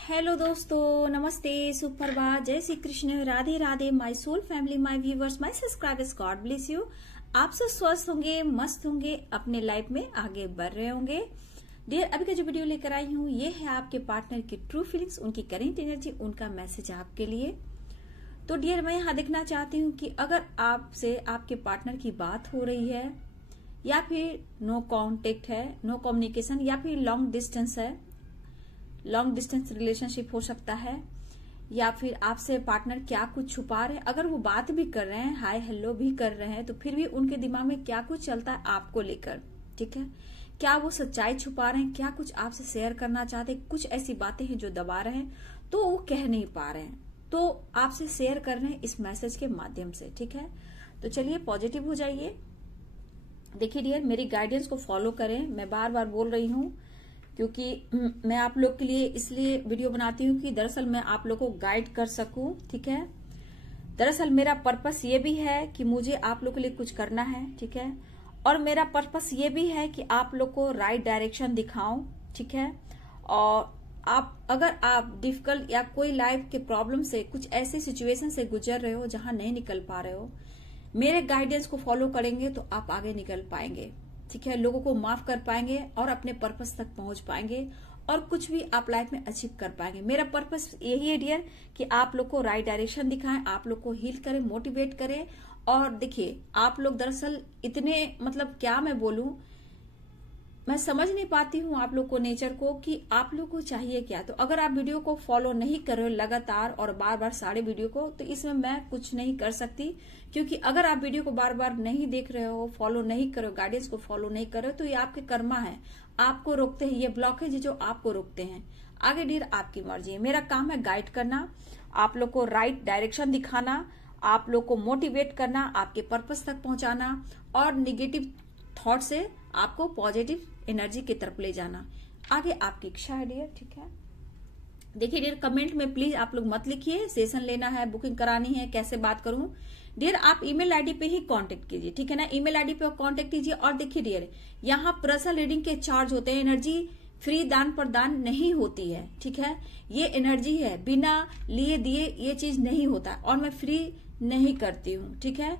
Hello दोस्तों, नमस्ते, सुप्रभात, जय Shri Krishna, Radhe Radhe, my soul family, my viewers, my subscribers, God bless you. आप सब स्वस्थ होंगे, मस्त होंगे, अपने लाइफ में आगे बढ़ रहे होंगे। डियर, अभी का जो वीडियो लेकर आई हूँ ये है आपके पार्टनर की ट्रू फीलिंग्स, उनकी करेंट एनर्जी, उनका मैसेज आपके लिए। तो डियर, मैं यहाँ देखना चाहती हूँ कि अगर आपसे आपके पार्टनर की बात हो रही है या फिर नो कॉन्टेक्ट है, नो कम्युनिकेशन, या फिर लॉन्ग डिस्टेंस है, लॉन्ग डिस्टेंस रिलेशनशिप हो सकता है, या फिर आपसे पार्टनर क्या कुछ छुपा रहे हैं। अगर वो बात भी कर रहे हैं, हाय हेलो भी कर रहे हैं, तो फिर भी उनके दिमाग में क्या कुछ चलता है आपको लेकर, ठीक है। क्या वो सच्चाई छुपा रहे हैं, क्या कुछ आपसे शेयर करना चाहते हैं, कुछ ऐसी बातें हैं जो दबा रहे हैं तो वो कह नहीं पा रहे हैं, तो आपसे शेयर कर रहे हैं इस मैसेज के माध्यम से, ठीक है। तो चलिए पॉजिटिव हो जाइए। देखिए डियर, मेरी गाइडेंस को फॉलो करें। मैं बार बार बोल रही हूँ क्योंकि मैं आप लोग के लिए इसलिए वीडियो बनाती हूँ कि दरअसल मैं आप लोग को गाइड कर सकूं, ठीक है। दरअसल मेरा पर्पस ये भी है कि मुझे आप लोग के लिए कुछ करना है, ठीक है। और मेरा पर्पस ये भी है कि आप लोग को राइट डायरेक्शन दिखाऊं, ठीक है। और अगर आप डिफिकल्ट या कोई लाइफ के प्रॉब्लम से, कुछ ऐसे सिचुएशन से गुजर रहे हो जहां नहीं निकल पा रहे हो, मेरे गाइडेंस को फॉलो करेंगे तो आप आगे निकल पाएंगे, ठीक है। लोगों को माफ कर पाएंगे और अपने पर्पस तक पहुंच पाएंगे और कुछ भी आप लाइफ में अचीव कर पाएंगे। मेरा पर्पस यही है डियर कि आप लोग को राइट डायरेक्शन दिखाएं, आप लोग को हील करें, मोटिवेट करें। और देखिए, आप लोग दरअसल इतने, मतलब क्या मैं बोलूं, मैं समझ नहीं पाती हूँ आप लोग को, नेचर को, कि आप लोग को चाहिए क्या। तो अगर आप वीडियो को फॉलो नहीं कर रहे हो लगातार और बार बार सारे वीडियो को, तो इसमें मैं कुछ नहीं कर सकती। क्योंकि अगर आप वीडियो को बार बार नहीं देख रहे हो, फॉलो नहीं कर रहे हो, गाइडेंस को फॉलो नहीं कर रहे हो, तो ये आपके कर्मा है, आपको रोकते हैं, ये ब्लॉकेज जो आपको रोकते हैं। आगे डियर आपकी मर्जी है। मेरा काम है गाइड करना, आप लोग को राइट डायरेक्शन दिखाना, आप लोग को मोटिवेट करना, आपके पर्पस तक पहुंचाना और निगेटिव थॉट से आपको पॉजिटिव एनर्जी की तरफ ले जाना। आगे आपकी इच्छा है डियर, ठीक है। देखिए डियर, कमेंट में प्लीज आप लोग मत लिखिए सेशन लेना है, बुकिंग करानी है, कैसे बात करूं। डियर, आप ईमेल आईडी पे ही कांटेक्ट कीजिए, ठीक है ना। ईमेल आईडी पे कांटेक्ट कीजिए। और देखिए डियर, यहाँ पर्सनल रीडिंग के चार्ज होते हैं, एनर्जी फ्री दान प्रदान नहीं होती है, ठीक है। ये एनर्जी है, बिना लिए दिए ये चीज नहीं होता और मैं फ्री नहीं करती हूँ, ठीक है।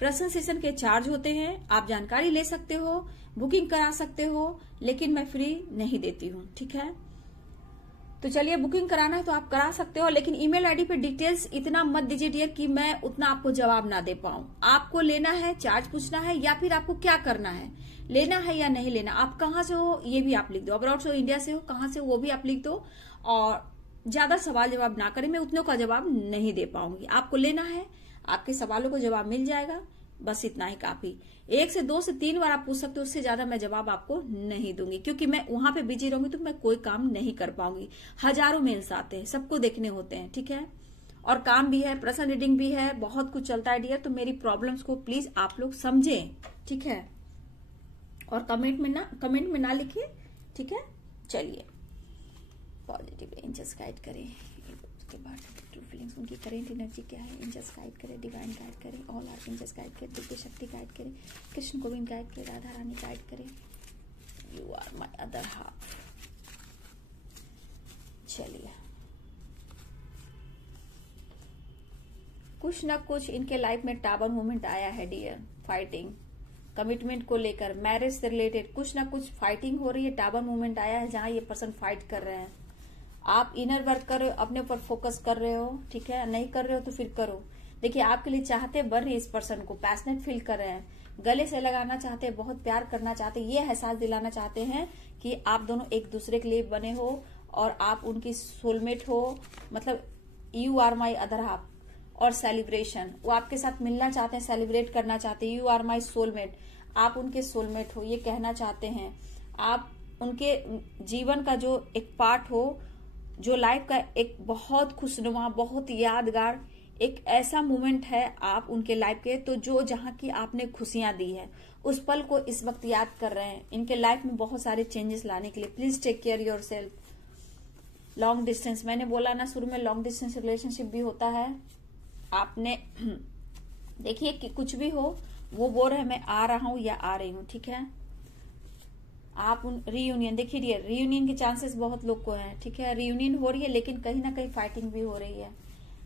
पर्सनल सेशन के चार्ज होते हैं, आप जानकारी ले सकते हो, बुकिंग करा सकते हो, लेकिन मैं फ्री नहीं देती हूँ, ठीक है। तो चलिए, बुकिंग कराना है तो आप करा सकते हो, लेकिन ईमेल आईडी पे डिटेल्स इतना मत दीजिए डियर कि मैं उतना आपको जवाब ना दे पाऊं। आपको लेना है, चार्ज पूछना है, या फिर आपको क्या करना है, लेना है या नहीं लेना, आप कहाँ से हो ये भी आप लिख दो, अब्रॉड से हो, इंडिया से हो, कहाँ से हो वो भी आप लिख दो। और ज्यादा सवाल जवाब ना करें, मैं उतने का जवाब नहीं दे पाऊंगी। आपको लेना है, आपके सवालों को जवाब मिल जाएगा, बस इतना ही काफी। 1 से 2 से 3 बार आप पूछ सकते हो, उससे ज्यादा मैं जवाब आपको नहीं दूंगी, क्योंकि मैं वहां पे बिजी रहूंगी तो मैं कोई काम नहीं कर पाऊंगी। हजारों मेल्स आते हैं, सबको देखने होते हैं, ठीक है। और काम भी है, पर्सनल रीडिंग भी है, बहुत कुछ चलता है डियर। तो मेरी प्रॉब्लम्स को प्लीज आप लोग समझें, ठीक है। और कमेंट में ना लिखिए, ठीक है। चलिए, पॉजिटिव एंजल्स गाइड करें, उसके बाद ट्रू फीलिंग्स, उनकी करेंट एनर्जी क्या है, एंजल्स गाइड करें, डिवाइन गाइड करें, ऑल आर्कएंजल्स गाइड करें, दिव्य शक्ति गाइड करें, कृष्ण गोविंद गाइड करें, राधा रानी गाइड करें, you are my other half. चलिए, कुछ ना कुछ इनके लाइफ में टावर मूवमेंट आया है डियर, फाइटिंग, कमिटमेंट को लेकर, मैरिज से रिलेटेड कुछ ना कुछ फाइटिंग हो रही है, टावर मूवमेंट आया है जहां ये पर्सन फाइट कर रहे हैं। आप इनर वर्क कर रहे हो, अपने ऊपर फोकस कर रहे हो, ठीक है। नहीं कर रहे हो तो फिर करो। देखिए, आपके लिए चाहते बढ़ रही, इस पर्सन को पैशनेट फील कर रहे हैं, गले से लगाना चाहते हैं, बहुत प्यार करना चाहते हैं, ये एहसास दिलाना चाहते हैं कि आप दोनों एक दूसरे के लिए बने हो और आप उनकी सोलमेट हो, मतलब you are my other half. और सेलिब्रेशन, वो आपके साथ मिलना चाहते हैं, सेलिब्रेट करना चाहते हैं, यू आर माई सोलमेट, आप उनके सोलमेट हो, ये कहना चाहते हैं। आप उनके जीवन का जो एक पार्ट हो, जो लाइफ का एक बहुत खुशनुमा, बहुत यादगार एक ऐसा मोमेंट है आप उनके लाइफ के, तो जो जहां की आपने खुशियां दी है, उस पल को इस वक्त याद कर रहे हैं। इनके लाइफ में बहुत सारे चेंजेस लाने के लिए please take care your self. Long distance, मैंने बोला ना शुरू में, लॉन्ग डिस्टेंस रिलेशनशिप भी होता है। आपने देखिए कि कुछ भी हो, वो बोल रहे हैं मैं आ रहा हूं या आ रही हूं, ठीक है। आप उन रीयूनियन, देखिए डियर, रीयूनियन के चांसेस बहुत लोग को हैं, ठीक है। रीयूनियन हो रही है लेकिन कहीं ना कहीं फाइटिंग भी हो रही है।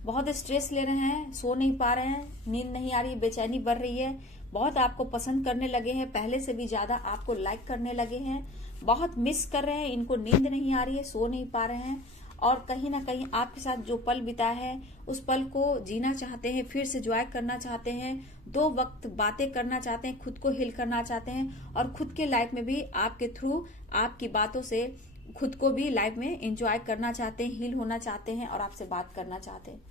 बहुत स्ट्रेस ले रहे हैं, सो नहीं पा रहे हैं, नींद नहीं आ रही है, बेचैनी बढ़ रही है, बहुत आपको पसंद करने लगे हैं, पहले से भी ज्यादा आपको लाइक करने लगे हैं, बहुत मिस कर रहे हैं, इनको नींद नहीं आ रही है, सो नहीं पा रहे हैं, और कहीं ना कहीं आपके साथ जो पल बिताया है उस पल को जीना चाहते हैं, फिर से एंजॉय करना चाहते हैं, 2 वक्त बातें करना चाहते हैं, खुद को हील करना चाहते हैं, और खुद के लाइफ में भी आपके थ्रू, आपकी बातों से खुद को भी लाइफ में एंजॉय करना चाहते हैं, हील होना चाहते हैं और आपसे बात करना चाहते हैं।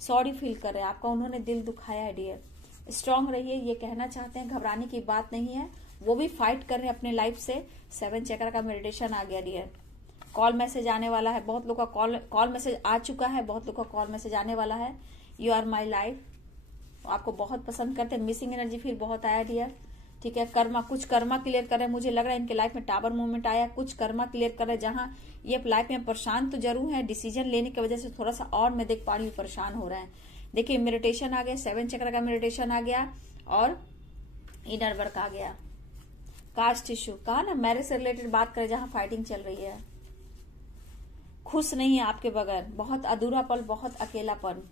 सॉरी फील कर रहे हैं, आपका उन्होंने दिल दुखाया है डियर। स्ट्रांग रहिए, ये कहना चाहते हैं, घबराने की बात नहीं है, वो भी फाइट कर रहे हैं अपने लाइफ से। 7 चक्र का मेडिटेशन आ गया डियर। कॉल मैसेज आने वाला है, बहुत लोग का कॉल मैसेज आ चुका है, बहुत लोग का कॉल मैसेज आने वाला है। यू आर माई लाइफ, आपको बहुत पसंद करते हैं, मिसिंग एनर्जी फिर बहुत आया डियर, ठीक है। कर्मा, कुछ कर्मा क्लियर कर रहे हैं, मुझे लग रहा है इनके लाइफ में टावर मूवमेंट आया, कुछ कर्मा क्लियर कर रहे हैं, जहां ये लाइफ में परेशान तो जरूर है, डिसीजन लेने की वजह से थोड़ा सा और मैं देख पा रही हूँ परेशान हो रहे हैं। देखिए मेडिटेशन आ गया, 7 चक्र का मेडिटेशन आ गया और इनर वर्क आ गया। कास्ट इश्यू कहा ना, मैरिज से रिलेटेड बात करें जहां फाइटिंग चल रही है, खुश नहीं है आपके बगैर, बहुत अधूरा पल, बहुत अकेलापन,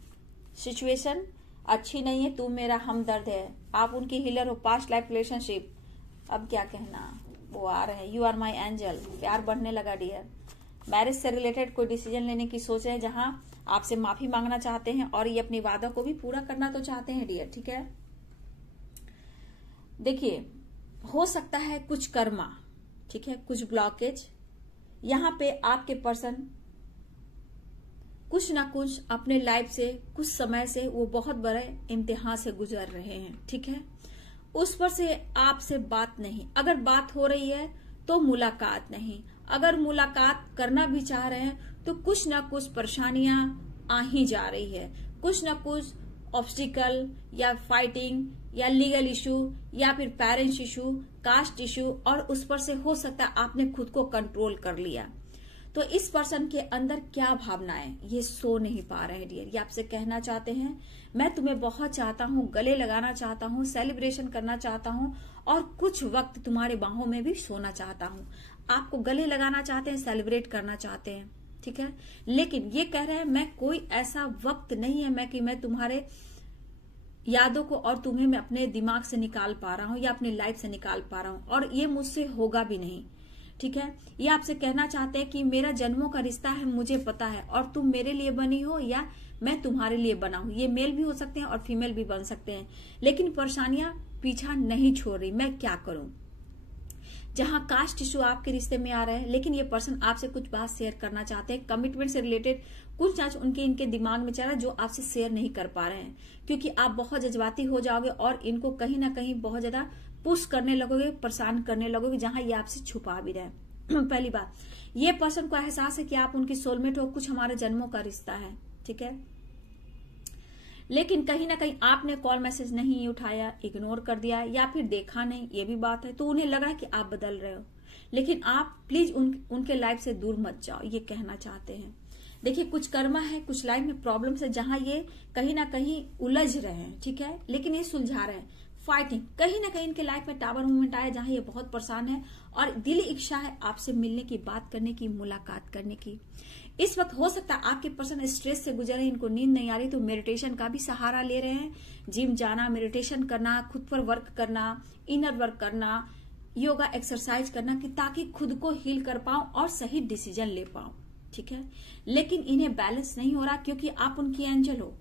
सिचुएशन अच्छी नहीं है, तू मेरा हमदर्द है, आप उनकी हीलर हो, पास्ट लाइफ रिलेशनशिप, अब क्या कहना, वो आ रहे हैं। यू आर माई एंजल, प्यार बढ़ने लगा डियर। मैरिज से रिलेटेड कोई डिसीजन लेने की सोच है जहां आपसे माफी मांगना चाहते हैं और ये अपनी वादा को भी पूरा करना तो चाहते हैं डियर, ठीक है। देखिए हो सकता है कुछ कर्मा, ठीक है, कुछ ब्लॉकेज, यहां पे आपके पर्सन कुछ ना कुछ अपने लाइफ से, कुछ समय से वो बहुत बड़े इम्तिहान से गुजर रहे हैं, ठीक है। उस पर से आपसे बात नहीं, अगर बात हो रही है तो मुलाकात नहीं, अगर मुलाकात करना भी चाह रहे हैं तो कुछ ना कुछ परेशानियां आ ही जा रही है, कुछ ना कुछ ऑब्स्टिकल या फाइटिंग या लीगल इशू या फिर पेरेंट्स इशू, कास्ट इशू, और उस पर से हो सकता है आपने खुद को कंट्रोल कर लिया। तो इस पर्सन के अंदर क्या भावनाएं, ये सो नहीं पा रहे हैं डियर। ये आपसे कहना चाहते हैं मैं तुम्हें बहुत चाहता हूँ, गले लगाना चाहता हूँ, सेलिब्रेशन करना चाहता हूँ और कुछ वक्त तुम्हारे बाहों में भी सोना चाहता हूँ। आपको गले लगाना चाहते हैं, सेलिब्रेट करना चाहते हैं, ठीक है। लेकिन ये कह रहे हैं मैं कोई ऐसा वक्त नहीं है कि मैं तुम्हारे यादों को और तुम्हें मैं अपने दिमाग से निकाल पा रहा हूँ या अपनी लाइफ से निकाल पा रहा हूँ, और ये मुझसे होगा भी नहीं, ठीक है। ये आपसे कहना चाहते हैं कि मेरा जन्मों का रिश्ता है, मुझे पता है, और तुम मेरे लिए बनी हो या मैं तुम्हारे लिए बना हूं। ये मेल भी हो सकते हैं और फीमेल भी बन सकते हैं, लेकिन परेशानियां पीछा नहीं छोड़ रही, मैं क्या करूं। जहां कास्ट इशू आपके रिश्ते में आ रहा है, लेकिन ये पर्सन आपसे कुछ बात शेयर करना चाहते हैं, कमिटमेंट से रिलेटेड कुछ चांस इनके दिमाग में चल रहा है जो आपसे शेयर नहीं कर पा रहे हैं, क्योंकि आप बहुत जज्बाती हो जाओगे और इनको कहीं ना कहीं बहुत ज्यादा पुश करने लगोगे, परेशान करने लगोगे, जहां ये आपसे छुपा भी रहे। पहली बात, ये पर्सन को एहसास है कि आप उनकी सोलमेट हो, कुछ हमारे जन्मों का रिश्ता है, ठीक है। लेकिन कहीं ना कहीं आपने कॉल मैसेज नहीं उठाया, इग्नोर कर दिया या फिर देखा नहीं, ये भी बात है, तो उन्हें लग रहा है कि आप बदल रहे हो, लेकिन आप प्लीज उनके लाइफ से दूर मत जाओ, ये कहना चाहते हैं। देखिए कुछ कर्मा है, कुछ लाइफ में प्रॉब्लम्स है जहां ये कहीं ना कहीं उलझ रहे हैं, ठीक है, लेकिन ये सुलझा रहे हैं। फाइटिंग, कहीं ना कहीं इनके लाइफ में टावर मूवमेंट आया जहां ये बहुत परेशान है और दिली इच्छा है आपसे मिलने की, बात करने की, मुलाकात करने की। इस वक्त हो सकता है आपके पर्सन स्ट्रेस से गुजरे, इनको नींद नहीं आ रही, तो मेडिटेशन का भी सहारा ले रहे हैं। जिम जाना, मेडिटेशन करना, खुद पर वर्क करना, इनर वर्क करना, योगा एक्सरसाइज करना, कि ताकि खुद को हील कर पाऊं और सही डिसीजन ले पाऊं, ठीक है। लेकिन इन्हें बैलेंस नहीं हो रहा क्योंकि आप उनकी एंजल हो।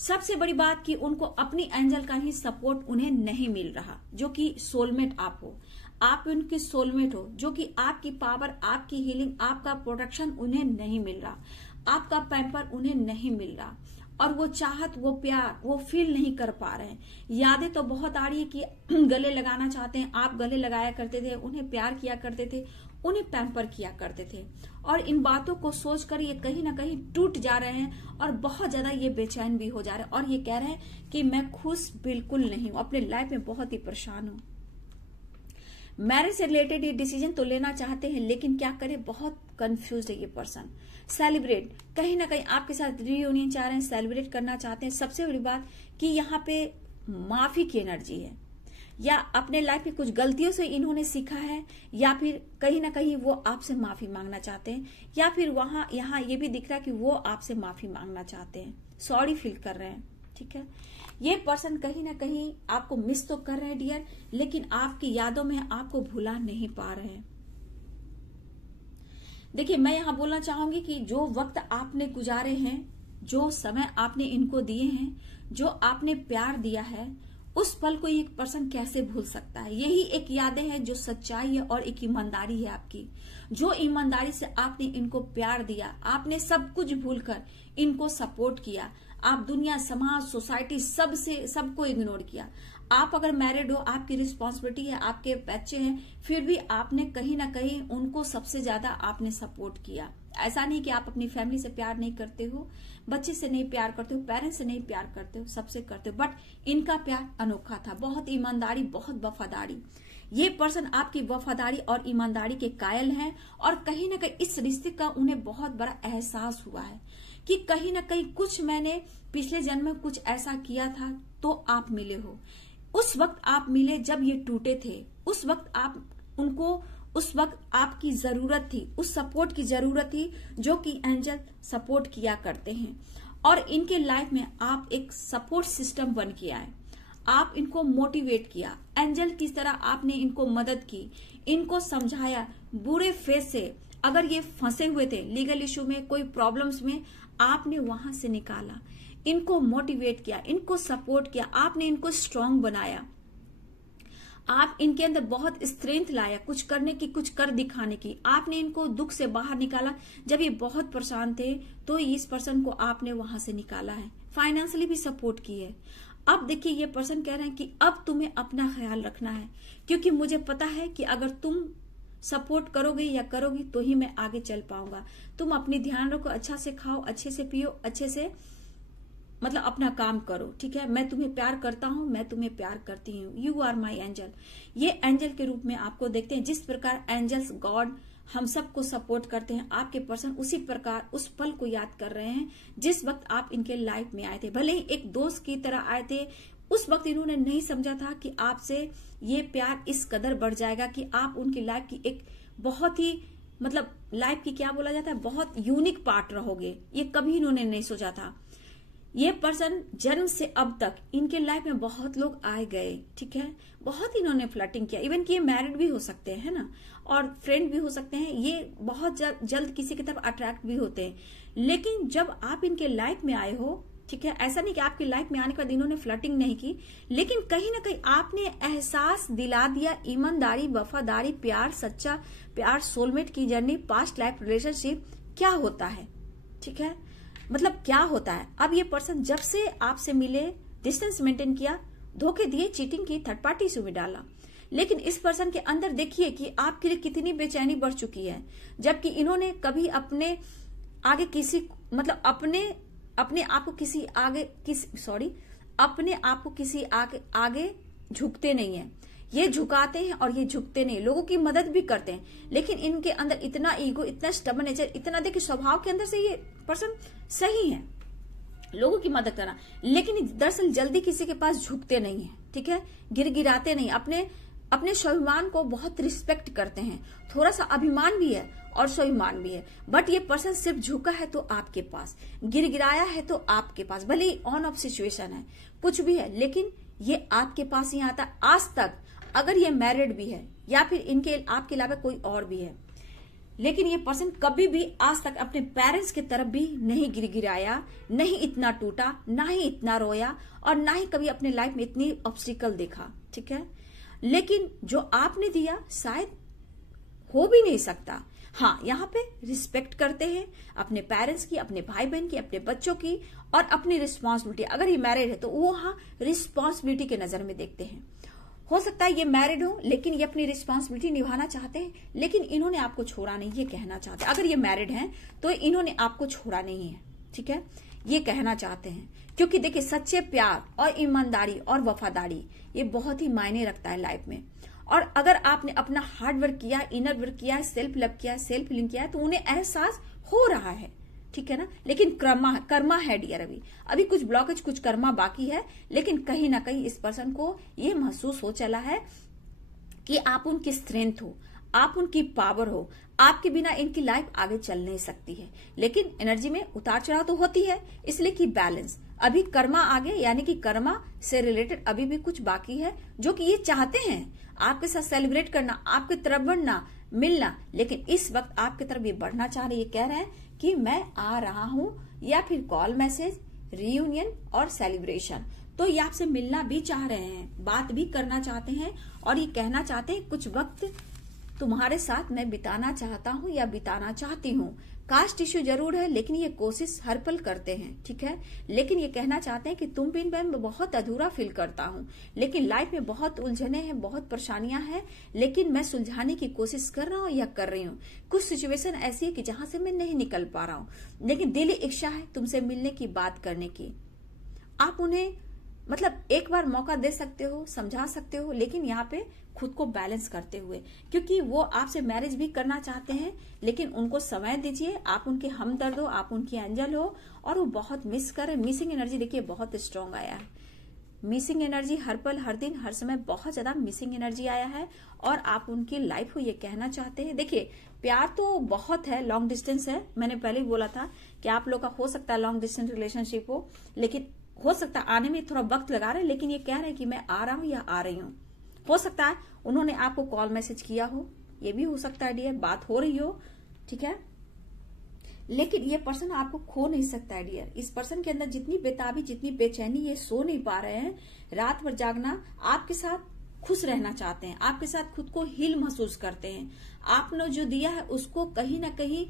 सबसे बड़ी बात कि उनको अपनी एंजल का ही सपोर्ट उन्हें नहीं मिल रहा, जो कि सोलमेट आप हो, आप उनके सोलमेट हो, जो कि आपकी पावर, आपकी हीलिंग, आपका प्रोटेक्शन उन्हें नहीं मिल रहा, आपका पैम्पर उन्हें नहीं मिल रहा, और वो चाहत, वो प्यार वो फील नहीं कर पा रहे हैं। यादें तो बहुत आ रही है कि गले लगाना चाहते हैं, आप गले लगाया करते थे, उन्हें प्यार किया करते थे, उन्हें पैम्पर किया करते थे, और इन बातों को सोचकर ये कहीं ना कहीं टूट जा रहे हैं और बहुत ज्यादा ये बेचैन भी हो जा रहे हैं, और ये कह रहे हैं कि मैं खुश बिल्कुल नहीं हूं, अपने लाइफ में बहुत ही परेशान हूं। मैरिज से रिलेटेड ये डिसीजन तो लेना चाहते हैं, लेकिन क्या करें, बहुत कंफ्यूज है ये पर्सन। सेलिब्रेट, कहीं ना कहीं आपके साथ रीयूनियन चाह रहे हैं, सेलिब्रेट करना चाहते हैं। सबसे बड़ी बात कि यहाँ पे माफी की एनर्जी है, या अपने लाइफ में कुछ गलतियों से इन्होंने सीखा है, या फिर कहीं ना कहीं वो आपसे माफी मांगना चाहते हैं, या फिर यहाँ ये भी दिख रहा है कि वो आपसे माफी मांगना चाहते हैं, सॉरी फील कर रहे हैं। ठीक है, ये पर्सन कहीं ना कहीं आपको मिस तो कर रहे हैं डियर, लेकिन आपकी यादों में आपको भुला नहीं पा रहे हैं। देखिए, मैं यहाँ बोलना चाहूंगी कि जो वक्त आपने गुजारे हैं, जो समय आपने इनको दिए हैं, जो आपने प्यार दिया है, उस पल को एक पर्सन कैसे भूल सकता है। यही एक यादें हैं जो सच्चाई है और एक ईमानदारी है आपकी। जो ईमानदारी से आपने इनको प्यार दिया, आपने सब कुछ भूलकर इनको सपोर्ट किया, आप दुनिया, समाज, सोसाइटी सबको इग्नोर किया। आप अगर मैरिड हो, आपकी रिस्पॉन्सिबिलिटी है, आपके बच्चे हैं, फिर भी आपने कहीं ना कहीं उनको सबसे ज्यादा आपने सपोर्ट किया। ऐसा नहीं कि आप अपनी फैमिली से प्यार नहीं करते हो, बच्चे से नहीं प्यार करते हो, पेरेंट्स से नहीं प्यार करते हो, सबसे करते हो, बट इनका प्यार अनोखा था। बहुत ईमानदारी, बहुत वफादारी। ये पर्सन आपकी वफादारी और ईमानदारी के कायल हैं, और कहीं ना कहीं इस रिश्ते का उन्हें बहुत बड़ा एहसास हुआ है कि कहीं ना कहीं कुछ मैंने पिछले जन्म में कुछ ऐसा किया था तो आप मिले हो। उस वक्त आप मिले जब ये टूटे थे, उस वक्त आप उनको, उस वक्त आपकी जरूरत थी, उस सपोर्ट की जरूरत थी जो कि एंजल सपोर्ट किया करते हैं। और इनके लाइफ में आप एक सपोर्ट सिस्टम बन के आए, आप इनको मोटिवेट किया, एंजल की तरह आपने इनको मदद की, इनको समझाया। बुरे फेज से अगर ये फंसे हुए थे, लीगल इशू में, कोई प्रॉब्लम्स में, आपने वहां से निकाला, इनको मोटिवेट किया, इनको सपोर्ट किया, आपने इनको स्ट्रांग बनाया, आप इनके अंदर बहुत स्ट्रेंथ लाया कुछ करने की, कुछ कर दिखाने की। आपने इनको दुख से बाहर निकाला। जब ये बहुत परेशान थे तो इस पर्सन को आपने वहां से निकाला है, फाइनेंशियली भी सपोर्ट की है। अब देखिए, ये पर्सन कह रहे हैं कि अब तुम्हें अपना ख्याल रखना है, क्योंकि मुझे पता है कि अगर तुम सपोर्ट करोगे या करोगी तो ही मैं आगे चल पाऊंगा। तुम अपनी ध्यान रखो, अच्छा से खाओ, अच्छे से पियो, अच्छे से मतलब अपना काम करो। ठीक है, मैं तुम्हें प्यार करता हूं, मैं तुम्हें प्यार करती हूँ, यू आर माई एंजल। ये एंजल के रूप में आपको देखते हैं। जिस प्रकार एंजल्स, गॉड हम सबको सपोर्ट करते हैं, आपके पर्सन उसी प्रकार उस पल को याद कर रहे हैं जिस वक्त आप इनके लाइफ में आए थे। भले ही एक दोस्त की तरह आए थे, उस वक्त इन्होंने नहीं समझा था कि आपसे ये प्यार इस कदर बढ़ जाएगा कि आप उनकी लाइफ की एक बहुत ही, मतलब लाइफ की क्या बोला जाता है, बहुत यूनिक पार्ट रहोगे। ये कभी इन्होंने नहीं सोचा था। ये पर्सन जन्म से अब तक इनके लाइफ में बहुत लोग आए गए, ठीक है, बहुत इन्होंने फ्लर्टिंग किया, इवन कि ये मैरिड भी हो सकते हैं, है ना, और फ्रेंड भी हो सकते हैं। ये बहुत जल्द किसी की तरफ अट्रैक्ट भी होते हैं। लेकिन जब आप इनके लाइफ में आए हो, ठीक है, ऐसा नहीं कि आपकी लाइफ में आने के बाद इन्होंने फ्लर्टिंग नहीं की, लेकिन कहीं ना कहीं आपने एहसास दिला दिया, ईमानदारी, वफादारी, प्यार, सच्चा प्यार, सोलमेट की जर्नी, पास्ट लाइफ रिलेशनशिप क्या होता है। ठीक है, मतलब क्या होता है। अब ये पर्सन जब से आपसे मिले, डिस्टेंस मेंटेन किया, धोखे दिए, चीटिंग की, थर्ड पार्टी इशू में डाला, लेकिन इस पर्सन के अंदर देखिए कि आपके लिए कितनी बेचैनी बढ़ चुकी है। जबकि इन्होंने कभी अपने आगे किसी, मतलब अपने आप को किसी आगे, अपने आप को किसी आगे झुकते नहीं है। ये झुकाते हैं और ये झुकते नहीं, लोगों की मदद भी करते हैं, लेकिन इनके अंदर इतना ईगो, इतना स्टबर्न नेचर, इतना देखिए स्वभाव के अंदर से ये पर्सन सही है, लोगों की मदद करना, लेकिन दरअसल जल्दी किसी के पास झुकते नहीं है। ठीक है, गिड़गिड़ाते नहीं, अपने स्वाभिमान को बहुत रिस्पेक्ट करते हैं, थोड़ा सा अभिमान भी है और स्वाभिमान भी है। बट ये पर्सन सिर्फ झुका है तो आपके पास, गिड़गिड़ाया है तो आपके पास, भले ही ऑन ऑफ सिचुएशन है, कुछ भी है, लेकिन ये आपके पास ही आता। आज तक अगर ये मैरिड भी है या फिर इनके आपके अलावा कोई और भी है, लेकिन ये पर्सन कभी भी आज तक अपने पेरेंट्स की तरफ भी नहीं गिड़गिड़ाया, नहीं इतना टूटा, ना ही इतना रोया, और ना ही कभी अपने लाइफ में इतनी ऑब्स्टिकल देखा। ठीक है, लेकिन जो आपने दिया शायद हो भी नहीं सकता। हाँ, यहाँ पे रिस्पेक्ट करते हैं अपने पेरेंट्स की, अपने भाई बहन की, अपने बच्चों की, और अपनी रिस्पॉन्सिबिलिटी। अगर ये मैरिड है तो वो हाँ रिस्पॉन्सिबिलिटी के नजर में देखते हैं। हो सकता है ये मैरिड हो लेकिन ये अपनी रिस्पॉन्सिबिलिटी निभाना चाहते हैं, लेकिन इन्होंने आपको छोड़ा नहीं, ये कहना चाहते हैं। अगर ये मैरिड हैं तो इन्होंने आपको छोड़ा नहीं है। ठीक है, ये कहना चाहते हैं, क्योंकि देखिए सच्चे प्यार और ईमानदारी और वफादारी ये बहुत ही मायने रखता है लाइफ में। और अगर आपने अपना हार्ड वर्क किया, इनर वर्क किया, सेल्फ लव किया, सेल्फ हीलिंग किया, तो उन्हें एहसास हो रहा है। ठीक है ना। लेकिन कर्मा है डियर, अभी कुछ ब्लॉकेज, कुछ कर्मा बाकी है, लेकिन कहीं ना कहीं इस पर्सन को ये महसूस हो चला है कि आप उनकी स्ट्रेंथ हो, आप उनकी पावर हो, आपके बिना इनकी लाइफ आगे चल नहीं सकती है। लेकिन एनर्जी में उतार चढ़ाव तो होती है, इसलिए कि बैलेंस। अभी कर्मा आगे, यानी कि कर्मा से रिलेटेड अभी भी कुछ बाकी है, जो कि ये चाहते हैं आपके साथ सेलिब्रेट करना, आपकी तरफ बढ़ना, मिलना, लेकिन इस वक्त आपकी तरफ ये बढ़ना चाह रहे, ये कह रहे हैं कि मैं आ रहा हूं, या फिर कॉल मैसेज, रियूनियन और सेलिब्रेशन। तो ये आपसे मिलना भी चाह रहे हैं, बात भी करना चाहते हैं, और ये कहना चाहते हैं कुछ वक्त तुम्हारे साथ मैं बिताना चाहता हूँ या बिताना चाहती हूँ। कास्ट इश्यू जरूर है, लेकिन ये कोशिश हर पल करते हैं, ठीक है। लेकिन ये कहना चाहते हैं कि तुम बिन मैं बहुत अधूरा फील करता हूँ, लेकिन लाइफ में बहुत उलझने हैं, बहुत परेशानियां हैं, लेकिन मैं सुलझाने की कोशिश कर रहा हूँ या कर रही हूँ। कुछ सिचुएशन ऐसी है कि जहां से मैं नहीं निकल पा रहा हूँ, लेकिन दिली इच्छा है तुमसे मिलने की, बात करने की। आप उन्हें मतलब एक बार मौका दे सकते हो, समझा सकते हो, लेकिन यहाँ पे खुद को बैलेंस करते हुए, क्योंकि वो आपसे मैरिज भी करना चाहते हैं, लेकिन उनको समय दीजिए। आप उनके हमदर्द हो, आप उनकी एंजल हो, और वो बहुत मिस कर। मिसिंग एनर्जी देखिए बहुत स्ट्रांग आया है, मिसिंग एनर्जी हर पल, हर दिन, हर समय बहुत ज्यादा मिसिंग एनर्जी आया है, और आप उनकी लाइफ को ये कहना चाहते हैं। देखिए प्यार तो बहुत है, लॉन्ग डिस्टेंस है, मैंने पहले ही बोला था कि आप लोग का हो सकता है लॉन्ग डिस्टेंस रिलेशनशिप हो, लेकिन हो सकता है आने में थोड़ा वक्त लगा रहे हैं, लेकिन ये कह रहे हैं कि मैं आ रहा हूं या आ रही हूं। हो सकता है उन्होंने आपको कॉल मैसेज किया हो, ये भी हो सकता है डियर, बात हो रही हो, ठीक है। लेकिन ये पर्सन आपको खो नहीं सकता है डियर। इस पर्सन के अंदर जितनी बेताबी, जितनी बेचैनी, ये सो नहीं पा रहे हैं, रात भर जागना, आपके साथ खुश रहना चाहते हैं, आपके साथ खुद को हील महसूस करते हैं। आपने जो दिया है उसको कहीं ना कहीं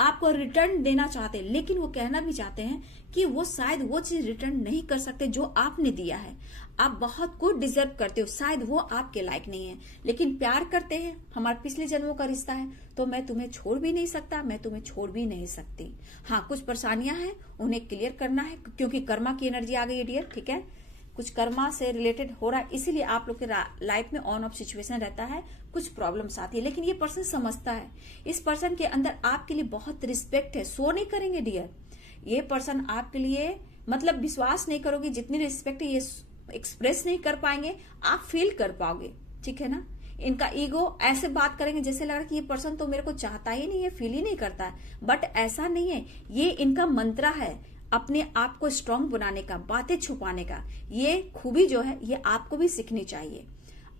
आपको रिटर्न देना चाहते हैं, लेकिन वो कहना भी चाहते हैं कि वो शायद वो चीज रिटर्न नहीं कर सकते जो आपने दिया है। आप बहुत कुछ डिजर्व करते हो, शायद वो आपके लायक नहीं है, लेकिन प्यार करते हैं, हमारे पिछले जन्मों का रिश्ता है, तो मैं तुम्हें छोड़ भी नहीं सकता, मैं तुम्हें छोड़ भी नहीं सकती। हाँ, कुछ परेशानियां हैं, उन्हें क्लियर करना है, क्योंकि कर्मा की एनर्जी आ गई है डियर, ठीक है। कुछ कर्मा से रिलेटेड हो रहा है, इसीलिए आप लोग के लाइफ में ऑन ऑफ सिचुएशन रहता है, कुछ प्रॉब्लम्स आती है, लेकिन ये पर्सन समझता है। इस पर्सन के अंदर आपके लिए बहुत रिस्पेक्ट है, सो नहीं करेंगे डियर। ये पर्सन आपके लिए मतलब विश्वास नहीं करोगे, जितनी रिस्पेक्ट है ये एक्सप्रेस नहीं कर पाएंगे, आप फील कर पाओगे, ठीक है ना। इनका ईगो ऐसे बात करेंगे जैसे लग रहा है कि ये पर्सन तो मेरे को चाहता ही नहीं है, फील ही नहीं करता है, बट ऐसा नहीं है। ये इनका मंत्र है अपने आप को स्ट्रांग बनाने का, बातें छुपाने का। ये खूबी जो है ये आपको भी सीखनी चाहिए।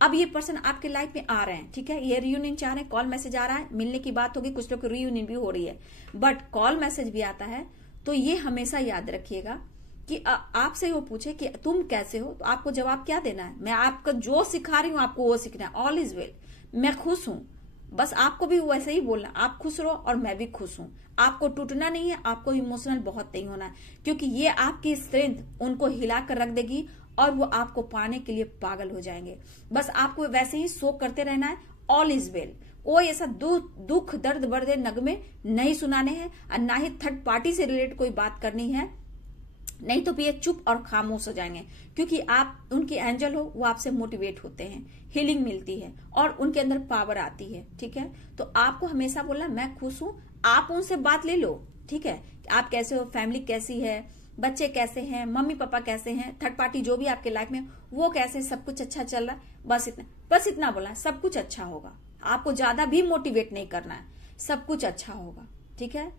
अब ये पर्सन आपके लाइफ में आ रहे हैं, ठीक है, ये रियूनियन चाह रहे हैं, कॉल मैसेज आ रहा है, मिलने की बात होगी, कुछ लोग रियूनियन भी हो रही है, बट कॉल मैसेज भी आता है। तो ये हमेशा याद रखिएगा कि आपसे वो पूछे कि तुम कैसे हो, तो आपको जवाब क्या देना है, मैं आपको जो सिखा रही हूँ आपको वो सीखना है। ऑल इज वेल, मैं खुश हूँ, बस आपको भी वैसे ही बोलना, आप खुश रहो और मैं भी खुश हूँ। आपको टूटना नहीं है, आपको इमोशनल बहुत नहीं होना है, क्योंकि ये आपकी स्ट्रेंथ उनको हिला कर रख देगी और वो आपको पाने के लिए पागल हो जाएंगे। बस आपको वैसे ही शो करते रहना है। ऑल इज वेल, कोई ऐसा दुख दर्द बर्दे नगमे नहीं सुनाने हैं, और ना ही थर्ड पार्टी से रिलेटेड कोई बात करनी है, नहीं तो ये चुप और खामोश हो जाएंगे, क्योंकि आप उनके एंजल हो, वो आपसे मोटिवेट होते हैं, हीलिंग मिलती है और उनके अंदर पावर आती है, ठीक है। तो आपको हमेशा बोलना मैं खुश हूं, आप उनसे बात ले लो, ठीक है। आप कैसे हो, फैमिली कैसी है, बच्चे कैसे हैं, मम्मी पापा कैसे हैं, थर्ड पार्टी जो भी आपके लाइफ में वो कैसे, सब कुछ अच्छा चल रहा है, बस इतना बोला, सब कुछ अच्छा होगा। आपको ज्यादा भी मोटिवेट नहीं करना है, सब कुछ अच्छा होगा, ठीक है।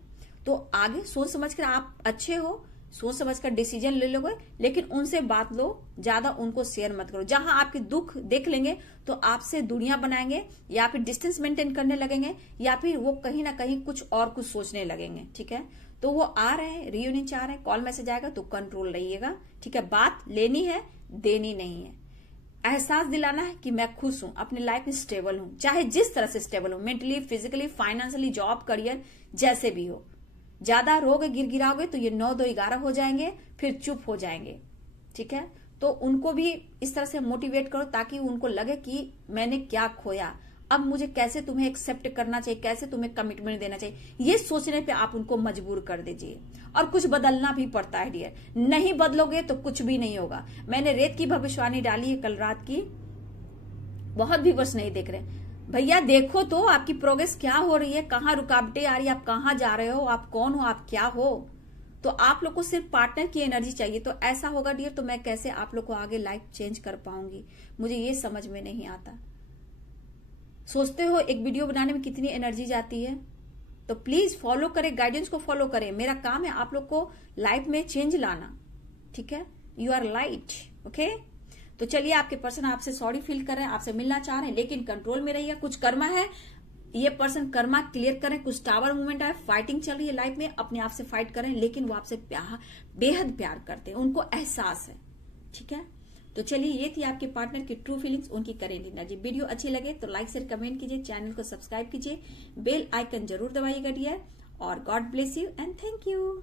तो आगे सोच समझ कर, आप अच्छे हो, सोच समझ कर डिसीजन ले लोगे, लेकिन उनसे बात लो, ज्यादा उनको शेयर मत करो। जहां आपके दुख देख लेंगे तो आपसे दूरियां बनाएंगे, या फिर डिस्टेंस मेंटेन करने लगेंगे, या फिर वो कहीं ना कहीं कुछ और कुछ सोचने लगेंगे, ठीक है। तो वो आ रहे हैं, रियूनियन चाह रहे हैं, कॉल मैसेज आएगा तो कंट्रोल रहिएगा, ठीक है। बात लेनी है, देनी नहीं है। एहसास दिलाना है कि मैं खुश हूं, अपनी लाइफ में स्टेबल हूं, चाहे जिस तरह से स्टेबल हूं, mentally, physically, financially, job, career, जैसे भी हो। ज्यादा रोगे, गिराओगे तो ये 9 2 11 हो जाएंगे, फिर चुप हो जाएंगे, ठीक है। तो उनको भी इस तरह से मोटिवेट करो ताकि उनको लगे कि मैंने क्या खोया, अब मुझे कैसे तुम्हें एक्सेप्ट करना चाहिए, कैसे तुम्हें कमिटमेंट देना चाहिए, ये सोचने पे आप उनको मजबूर कर दीजिए। और कुछ बदलना भी पड़ता है डियर, नहीं बदलोगे तो कुछ भी नहीं होगा। मैंने रेत की भविष्यवाणी डाली है कल रात की, बहुत व्यूअर्स नहीं देख रहे, भैया देखो तो आपकी प्रोग्रेस क्या हो रही है, कहाँ रुकावटें आ रही है, आप कहाँ जा रहे हो, आप कौन हो, आप क्या हो। तो आप लोग को सिर्फ पार्टनर की एनर्जी चाहिए। तो ऐसा होगा डियर तो मैं कैसे आप लोग को आगे लाइफ चेंज कर पाऊंगी, मुझे ये समझ में नहीं आता। सोचते हो एक वीडियो बनाने में कितनी एनर्जी जाती है। तो प्लीज फॉलो करें, गाइडेंस को फॉलो करें। मेरा काम है आप लोग को लाइफ में चेंज लाना, ठीक है। You are light, okay. तो चलिए, आपके पर्सन आपसे सॉरी फील कर रहे हैं, आपसे मिलना चाह रहे हैं, लेकिन कंट्रोल में रहिए। कुछ कर्मा है, ये पर्सन कर्मा क्लियर करें। कुछ टावर मूवमेंट है, फाइटिंग चल रही है लाइफ में, अपने आप से फाइट करें, लेकिन वो आपसे बेहद प्यार करते हैं, उनको एहसास है, ठीक है। तो चलिए, ये थी आपके पार्टनर की ट्रू फीलिंग्स, उनकी करेंट एनर्जी। वीडियो अच्छी लगे तो लाइक शेयर कमेंट कीजिए, चैनल को सब्सक्राइब कीजिए, बेल आइकन जरूर दबाइएगा डियर। और God bless you and thank you.